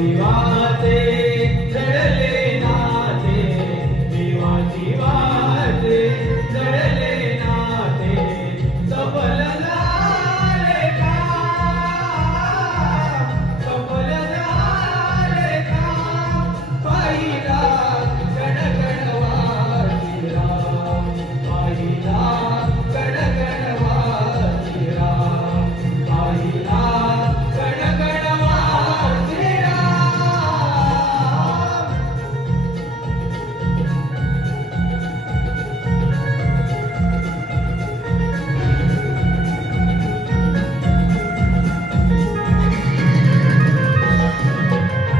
सेवा ते